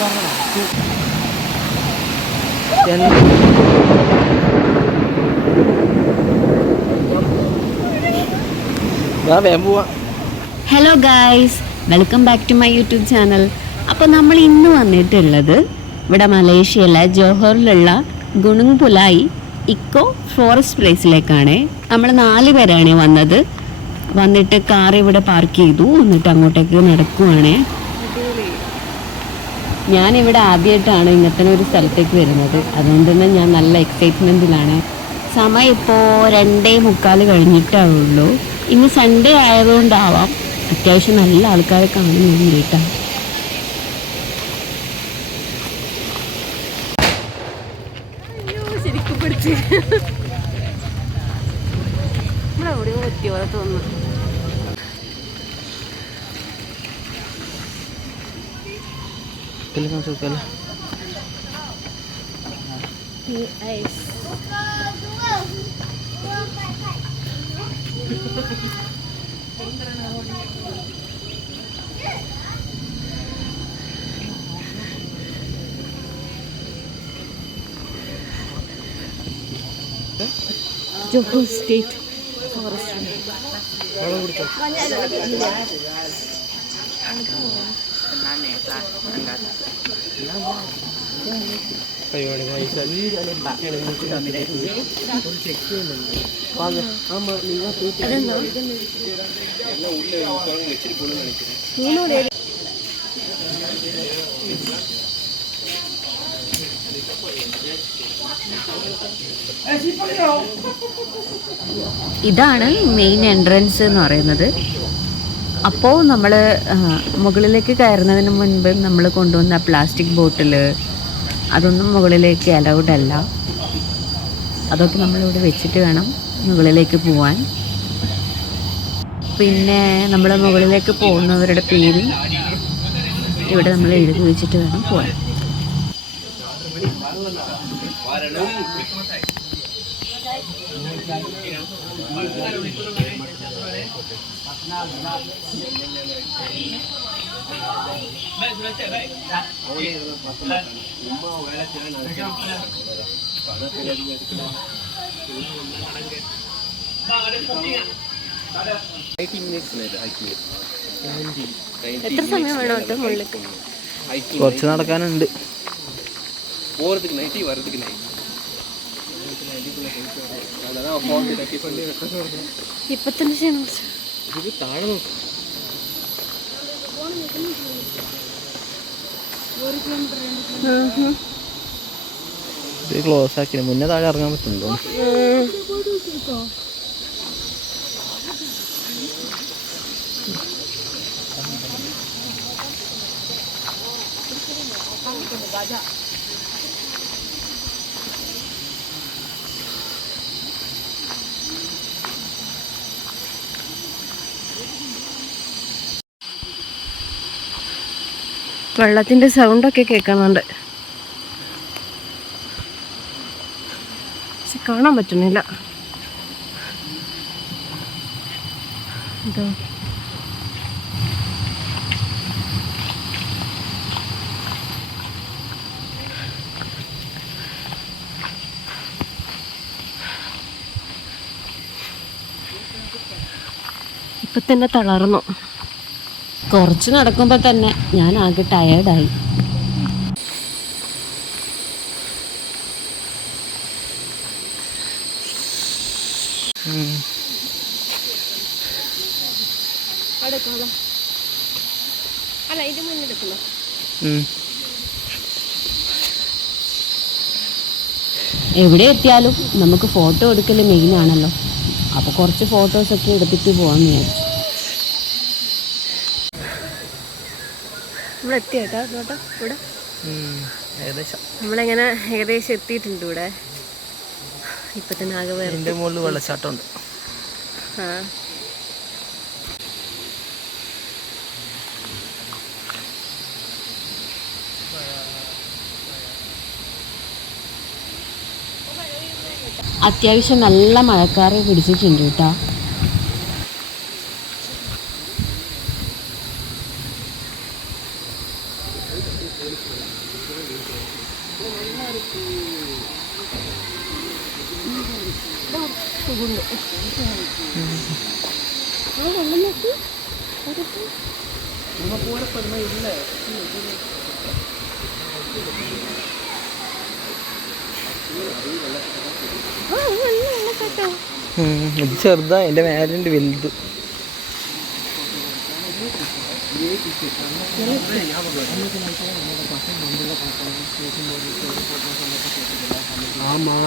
Hello guys, welcome back to my YouTube channel. അപ്പോൾ നമ്മൾ ഇന്ന് വന്നിട്ടുള്ളത് ഇവിടെ മലേഷ്യയിലെ ജോഹറിലുള്ള ഗുണുങ് പുലായി ഇക്കോ ഫോറസ്റ്റ് പ്ലേസിലേക്കാണ്. നമ്മൾ 4 പേരാണ് വന്നിട്ട് കാർ ഇവിടെ പാർക്ക് ചെയ്തു, എന്നിട്ട് അങ്ങോട്ടേക്ക് നടക്കുവാണ്. ഞാനിവിടെ ആദ്യമായിട്ടാണ് ഇങ്ങനത്തെ ഒരു സ്ഥലത്തേക്ക് വരുന്നത്, അതുകൊണ്ട് തന്നെ ഞാൻ നല്ല എക്സൈറ്റ്മെൻറ്റിലാണ്. സമയം ഇപ്പോൾ 2:45 കഴിഞ്ഞിട്ടാവുള്ളൂ. ഇന്ന് സൺഡേ ആയതുകൊണ്ടാവാം അത്യാവശ്യം നല്ല ആൾക്കാരെ കാണുന്നുണ്ട് കേട്ടോ. ശരിക്കും പിടിച്ച് നമ്മളെവിടെയോ പറ്റിയ പോലെ തോന്നുന്നു. ജോഹർ സ്റ്റേറ്റ് ഫോറസ്റ്റ് ഇതാണ് മെയിൻ എൻട്രൻസ് എന്ന് പറയുന്നത്. അപ്പോൾ നമ്മൾ മുകളിലേക്ക് കയറുന്നതിന് മുൻപ് നമ്മൾ കൊണ്ടുവന്ന പ്ലാസ്റ്റിക് ബോട്ടിൽ അതൊന്നും മുകളിലേക്ക് അലൗഡ് അല്ല. അതൊക്കെ നമ്മളിവിടെ വെച്ചിട്ട് വേണം മുകളിലേക്ക് പോവാൻ. പിന്നെ നമ്മൾ മുകളിലേക്ക് പോകുന്നവരുടെ പേര് ഇവിടെ നമ്മൾ എഴുതി വെച്ചിട്ട് വേണം പോവാൻ. എത്ര സമയം വേണം കേട്ടോ മുകളിലേക്ക്? കുറച്ച് നടക്കാനുണ്ട്. ഇപ്പൊ തന്നെ ചെയ്യണം. ഇത് ക്ലോസ് ആക്കി മുന്നേ താഴെ ഇറങ്ങാൻ പറ്റുന്നുണ്ടോ? വെള്ളത്തിന്റെ സൗണ്ടൊക്കെ കേൾക്കുന്നുണ്ട്, പക്ഷെ കാണാൻ പറ്റുന്നില്ല. ഇപ്പൊ തന്നെ തളർന്നു. കുറച്ച് നടക്കുമ്പോൾ തന്നെ ഞാൻ ആകെ ടയേർഡായി. എവിടെ എത്തിയാലും നമുക്ക് ഫോട്ടോ എടുക്കൽ മെയിൻ ആണല്ലോ. അപ്പോൾ കുറച്ച് ഫോട്ടോസൊക്കെ എടുത്തിട്ട് പോകാമെന്ന് വിചാരിച്ചു. നമ്മളെത്തിയേട്ടാ ഇവിടെ നമ്മളിങ്ങനെ ഏകദേശം എത്തിയിട്ടുണ്ട് ഇവിടെ. ഇപ്പൊ തന്നെ ആകെ വെള്ളച്ചാട്ടമുണ്ട്. ആ അത്യാവശ്യം നല്ല മഴക്കാറ് പിടിച്ചിട്ടുണ്ട് കേട്ടോ. ഇത് ചെറുതാ, എൻ്റെ മേലുണ്ട് വലുത്. ആമാ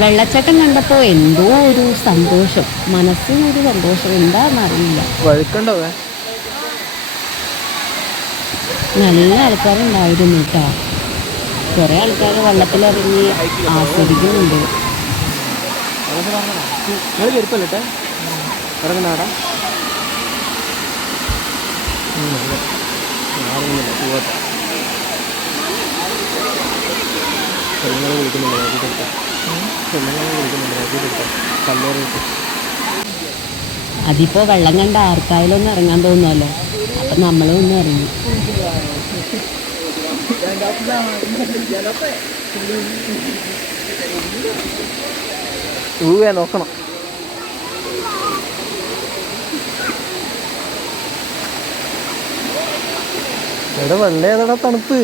വെള്ളച്ചാട്ടം കണ്ടപ്പോൾ എന്തോ ഒരു സന്തോഷം, മനസ്സിനൊരു സന്തോഷം, എന്താണെന്നറിയില്ല. വഴുക്കണ്ടോ? നല്ല ആൾക്കാരുണ്ടായിരുന്നു കേട്ടോ. കുറേ ആൾക്കാർ വെള്ളത്തിലിറങ്ങി ആസ്വദിക്കുന്നുണ്ട്. ചെരുപ്പല്ലേ ഇറങ്ങുന്നാടാ? അതിപ്പോ വെള്ളം കണ്ട ആർക്കായാലും ഒന്ന് ഇറങ്ങാൻ തോന്നുമല്ലോ. അപ്പൊ നമ്മളും ഒന്ന് ഇറങ്ങി. നോക്കണം. എവിടെ വെള്ളം ഏതാടാ തണുപ്പ്?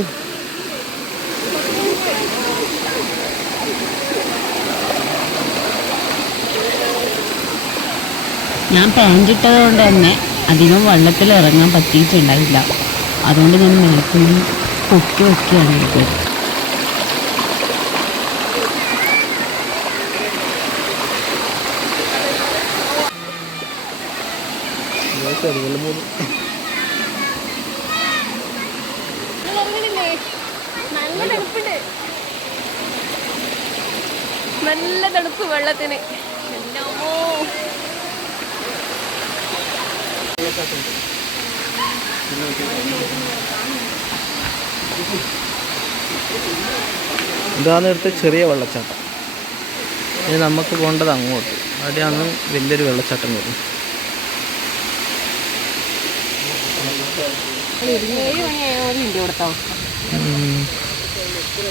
ഞാൻ പാൻറ് ഇട്ടത് കൊണ്ട് തന്നെ അധികം വെള്ളത്തിൽ ഇറങ്ങാൻ പറ്റിയിട്ടുണ്ടാവില്ല. അതുകൊണ്ട് ഞാൻ മേൽക്കൊന്നും പൊക്കി വെക്കുകയാണ് ഇത്. നല്ല തണുപ്പ് വെള്ളത്തിന്. ഇതാണ് ഇവിടുത്തെ ചെറിയ വെള്ളച്ചാട്ടം. ഇനി നമുക്ക് പോകേണ്ടത് അങ്ങോട്ട്. അവിടെയാണ് വലിയൊരു വെള്ളച്ചാട്ടം വരും.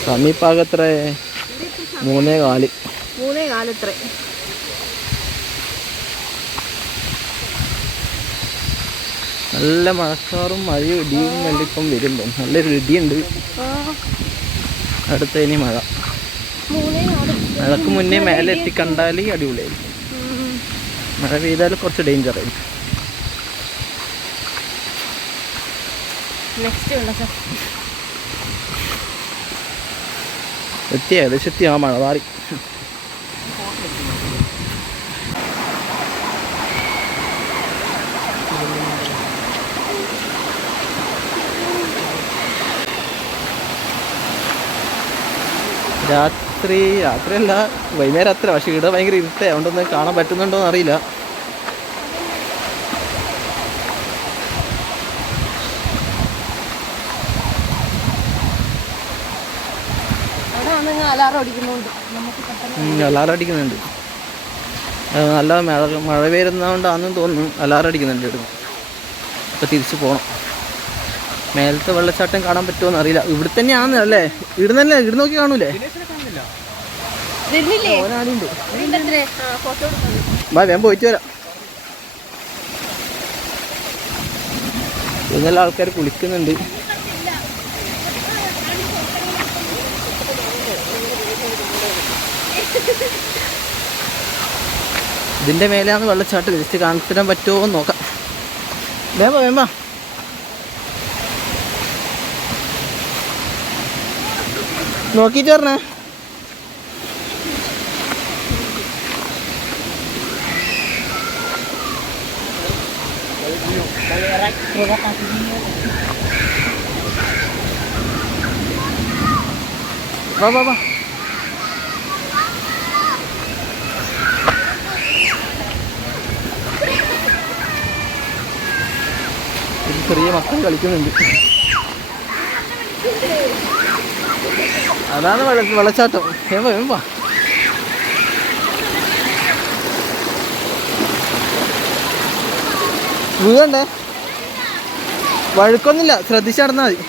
സമീപാകത്ര 3:4. നല്ല മഴക്കാറും മഴയും ഇടിയും വെള്ളിപ്പം വരുമ്പം നല്ലൊരു ഇടിയുണ്ട്. അടുത്ത ഇനി മഴ. മഴക്ക് മുന്നേ മേലെ എത്തിക്കണ്ടാൽ അടിപൊളിയായിരിക്കും. മഴ പെയ്താൽ കുറച്ച് ഡേഞ്ചർ ആയിരിക്കും. ഏകദേശം ആ മഴ മാറി. രാത്രിയല്ല, വൈകുന്നേരം അത്ര. പക്ഷേ ഇവിടെ ഭയങ്കര ഇരുട്ടേ, അതുകൊണ്ടൊന്നും കാണാൻ പറ്റുന്നുണ്ടോയെന്ന് അറിയില്ല. അലാറം അടിക്കുന്നുണ്ട്. നല്ല മഴ വരുന്നതുകൊണ്ടാണെന്ന് തോന്നുന്നു അലാറം അടിക്കുന്നുണ്ട് ഇവിടെ. ഇപ്പം തിരിച്ചു പോകണം. മേലത്തെ വെള്ളച്ചാട്ടം കാണാൻ പറ്റുമോ അറിയില്ല. ഇവിടെ തന്നെയാണ് അല്ലേ? ഇവിടെ തന്നെ ഇവിടെ നോക്കി കാണൂലേ? ബാ, ഞാൻ പോയിട്ട് വരാം. ഇന്നെല്ലാം ആൾക്കാർ കുളിക്കുന്നുണ്ട്. ഇതിൻ്റെ മേലെയാണ് വെള്ളച്ചാട്ടം. ജസ്റ്റ് കാണിച്ചു തരാൻ പറ്റുമോ എന്ന് നോക്കാം. വേമ്പ വേമ്പ നോക്കിയിട്ട് പറഞ്ഞേ. വാ വാ വാ. ചെറിയ മക്കൾ കളിക്കുന്നുണ്ട്. അതാണ് വെള്ളച്ചാട്ടം. വേമ്പ വേമ്പ. വീഴണ്ടേ? വഴുക്കൊന്നുമില്ല, ശ്രദ്ധിച്ച് നടന്നാൽ മതി.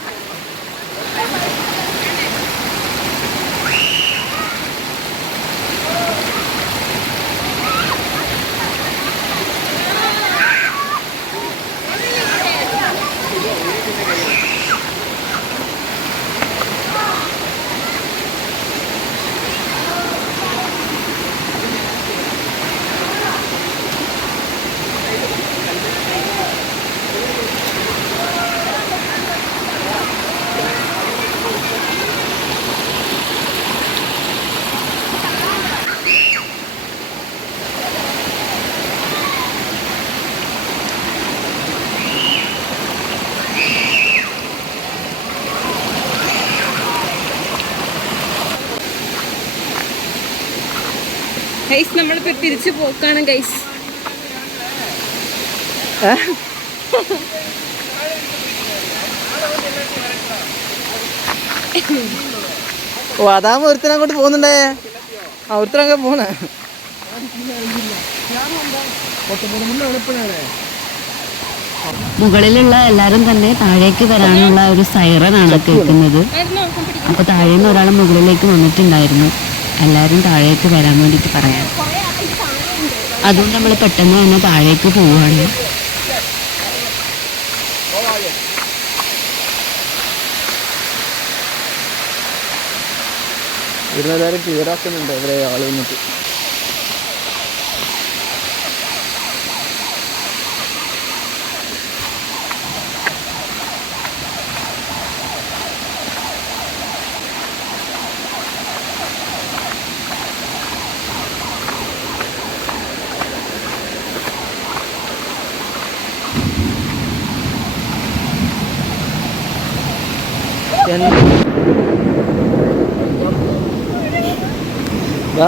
ഗൈസ് നമ്മളിപ്പോ തിരിച്ചു പോക്കാണ് ഗൈസ്. ഓ അതാകുമ്പോ ഒരുത്തനെ അങ്ങോട്ട് പോകുന്നുണ്ടേ. ആ ഒരുത്തനങ്ങ് പോണേ. മുകളിലുള്ള എല്ലാരും തന്നെ താഴേക്ക് വരാനുള്ള ഒരു സൈറനാണ് കേൾക്കുന്നത്. അപ്പൊ താഴെ നിന്ന് ഒരാൾ മുകളിലേക്ക് വന്നിട്ടുണ്ടായിരുന്നു, എല്ലാരും താഴേക്ക് വരാൻ വേണ്ടിട്ട് പറയാൻ. അതുകൊണ്ട് നമ്മൾ പെട്ടെന്ന് തന്നെ താഴേക്ക് പോവുകയാണ്. ഇവിടുന്നെല്ലാവരും ക്ലിയറാക്കുന്നുണ്ട് അവരെ ആള് വന്നിട്ട്.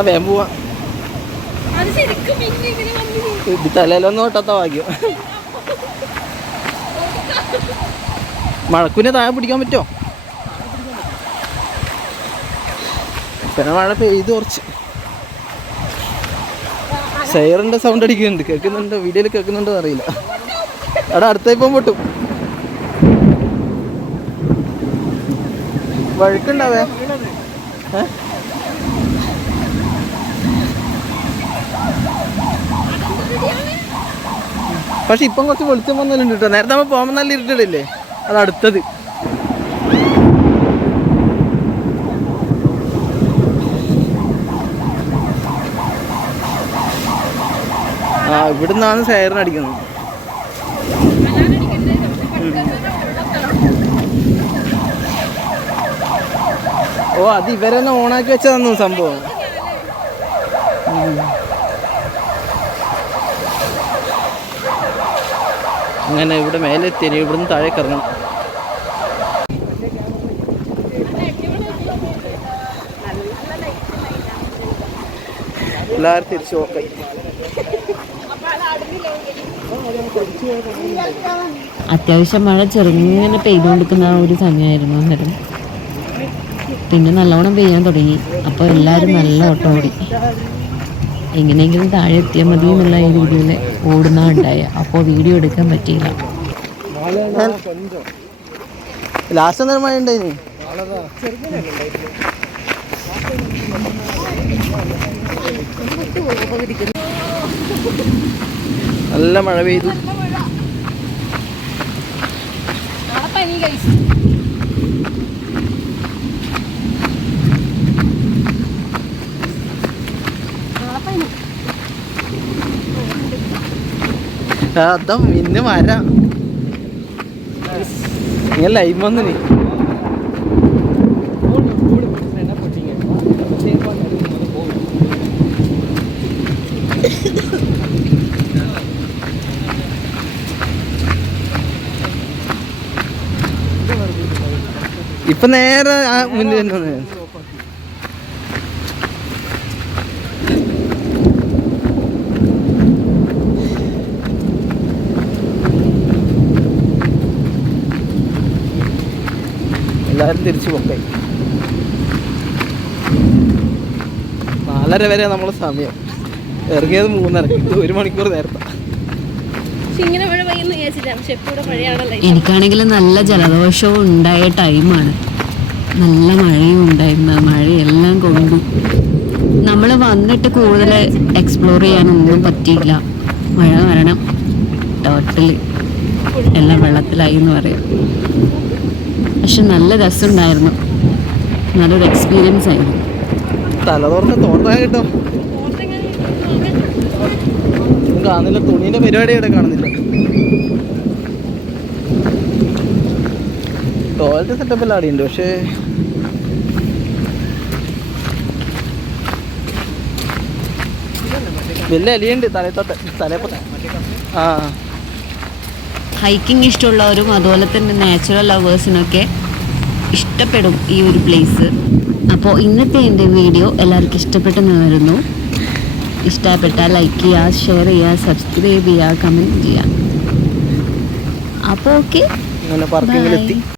വേഗം പോവാ. ഇത് തലയിലൊന്നും ഒട്ടാത്ത ഭാഗ്യം. മഴക്കുനെ താഴെ പിടിക്കാൻ പറ്റുമോ? പിന്നെ മഴ പെയ്ത് കുറച്ച്. സൈറിൻ്റെ സൗണ്ട് അടിക്കുന്നുണ്ട്, കേൾക്കുന്നുണ്ടോ? വീഡിയോയിൽ കേൾക്കുന്നുണ്ടോ അറിയില്ല. അവിടെ അടുത്തേപ്പം പൊട്ടും. വഴുക്കുണ്ടാവേ. പക്ഷെ ഇപ്പം കുറച്ച് വെളിച്ചം വന്നാലും കേട്ടോ. നേരത്തെ നമ്മൾ പോകുമ്പോൾ നല്ല ഇരുട്ടില്ലേ, അത് അടുത്തത്. ആ ഇവിടുന്നാണ് സൈറൻ അടിക്കുന്നത്. ഓ അത് ഇവരെന്നെ ഓണാക്കി വെച്ചതാന്നു സംഭവം. അങ്ങനെ ഇവിടെ മേലെ എത്തിയ ഇവിടുന്ന് താഴേക്ക് ഇറങ്ങണം. എല്ലാവരും തിരിച്ചു പോക്കായി. അത്യാവശ്യം മഴ ചെറുങ്ങനെ പെയ്തുകൊണ്ടിരിക്കുന്ന ആ ഒരു സമയമായിരുന്നു അന്നേരം. പിന്നെ നല്ലോണം പെയ്യാൻ തുടങ്ങി. അപ്പോൾ എല്ലാവരും നല്ല ഓട്ടം ഓടി. എങ്ങനെയെങ്കിലും താഴെ എത്തിയാൽ മതി എന്നുള്ള ഈ രീതിയിൽ ഓടുന്ന ഉണ്ടായ. അപ്പോൾ വീഡിയോ എടുക്കാൻ പറ്റിയില്ല. ലാസ്റ്റ് ഒന്നും മഴ ഉണ്ടായിന്. നല്ല മഴ പെയ്തു. അതാ പിന്നെ വരാം. നീ ലൈവ് വന്ന് നീ ഇപ്പൊ നേരെ ആ മുന്നിൽ തന്നെ എല്ലാവരും തിരിച്ചു പോക്കേ. 4:30 വരെ നമ്മളെ സമയം. ഇറങ്ങിയത് 3:30. 1 മണിക്കൂർ നേരത്തെ. ഇങ്ങനെ മഴ പെയ്യുന്ന വിചാരിച്ചിട്ടാണ്, പക്ഷെ എപ്പോഴും മഴയാണല്ലോ. എനിക്കാണെങ്കിൽ നല്ല ജലദോഷവും ഉണ്ടായ ടൈമാണ്. നല്ല മഴയും ഉണ്ടായിരുന്നു. മഴയെല്ലാം കൊണ്ടു നമ്മൾ വന്നിട്ട് കൂടുതൽ എക്സ്പ്ലോർ ചെയ്യാനൊന്നും പറ്റിയില്ല. മഴ കാരണം ടോട്ടലി എല്ലാം വെള്ളത്തിലായി എന്ന് പറയും. പക്ഷെ നല്ല രസമുണ്ടായിരുന്നു. നല്ലൊരു എക്സ്പീരിയൻസ് ആയിരുന്നു. തല തുറന്ന് തോർത്താൻ കിട്ടോ കാണുന്നില്ല. തുണീൻ്റെ പരിപാടി ഇവിടെ കാണുന്നില്ല. ടോയ്ലറ്റ് സെറ്റപ്പ് എല്ലാം അടിയുണ്ട്. പക്ഷേ വലിയ അലിയുണ്ട് തലേപ്പത്തെ. ആ ഹൈക്കിംഗ് ഇഷ്ടമുള്ളവരും അതുപോലെ തന്നെ നാച്ചുറൽ ലവേഴ്സിനൊക്കെ ഇഷ്ടപ്പെടും ഈ ഒരു പ്ലേസ്. അപ്പോൾ ഇന്നത്തെ എൻ്റെ വീഡിയോ എല്ലാവർക്കും ഇഷ്ടപ്പെട്ടെന്ന് വരുന്നു. ഇഷ്ടപ്പെട്ടാൽ ലൈക്ക് ചെയ്യുക, ഷെയർ ചെയ്യുക, സബ്സ്ക്രൈബ് ചെയ്യുക, കമൻറ്റ് ചെയ്യുക. അപ്പോൾ ഓക്കെ, അങ്ങനെ പാർക്കിങ്ങിലെത്തി.